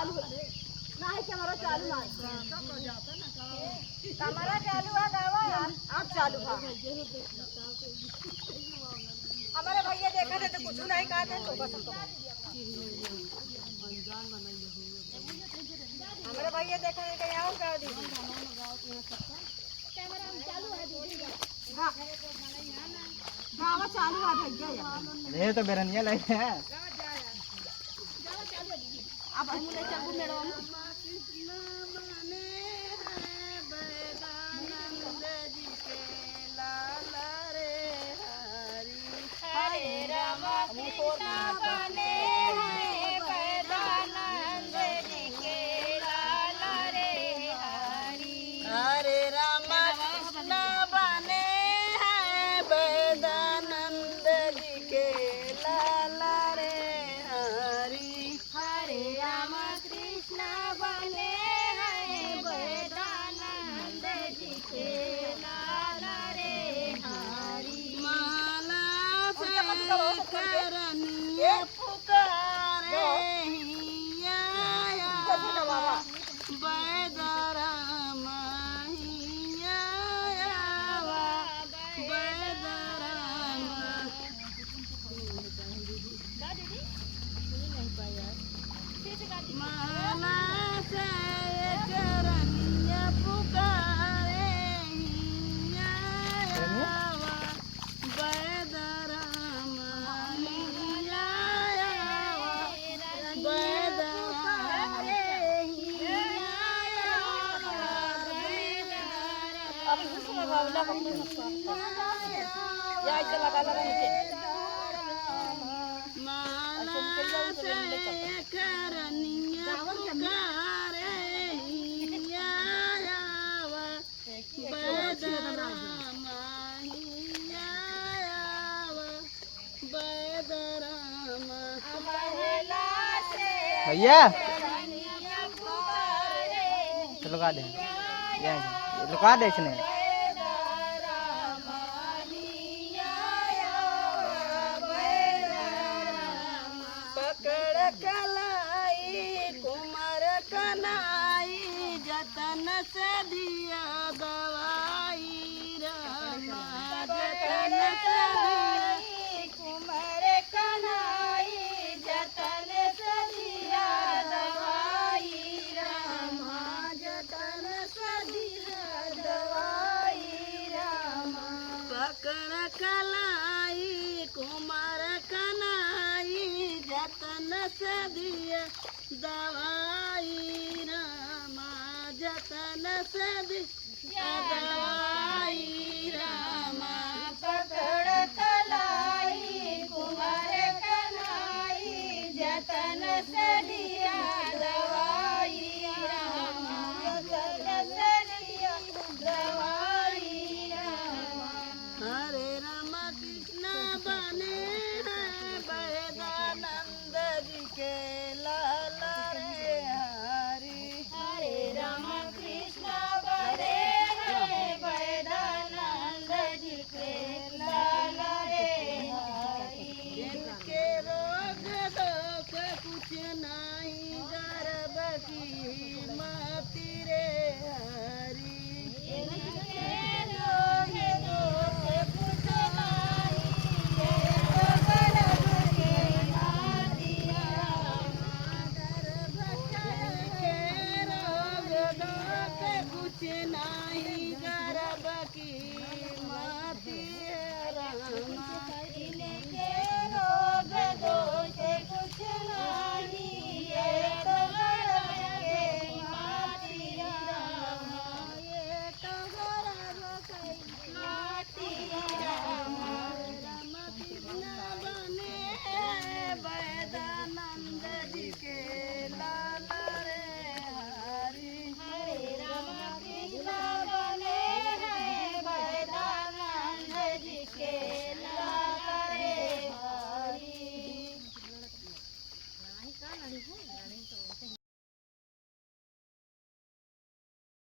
चालू ना है कैमरा चालू ना कैमरा चालू है गावा अब चालू है। हमारे भैया देखा थे तो कुछ नहीं कहा थे तो बस हमारे भैया देखा थे कहीं आओ क्या दीदी कैमरा चालू है दीदी हां गावा चालू है भैया ये तो बेरनिया लगे है अब हम ले चल मैडम हरे राम कृष्ण बने हैं वेदानंद जी के लाल रे हरि हरे राम कृष्ण बने हैं वेदानंद जी के लाल रे हरि हरे राम कृष्ण बने हैं वेदानंद जी के लाल रे हरि माला करनिया पुकारे हिया बैदराम हिया बैदराम माला से करनिया पुकारे हिया बैदराम भैया चलो लगा दे लगा दे इसने पकड़ कलाई कुमार कनाई जतन से दिया दवाई रामा जतन से दिया कुमार कनाई जतन से दिया दवाई रामा जतन से दिया दवाई रामा पकड़ कलाई कुमार कनाई जतन से दिया दवाई रामा जतन से दिया दवाई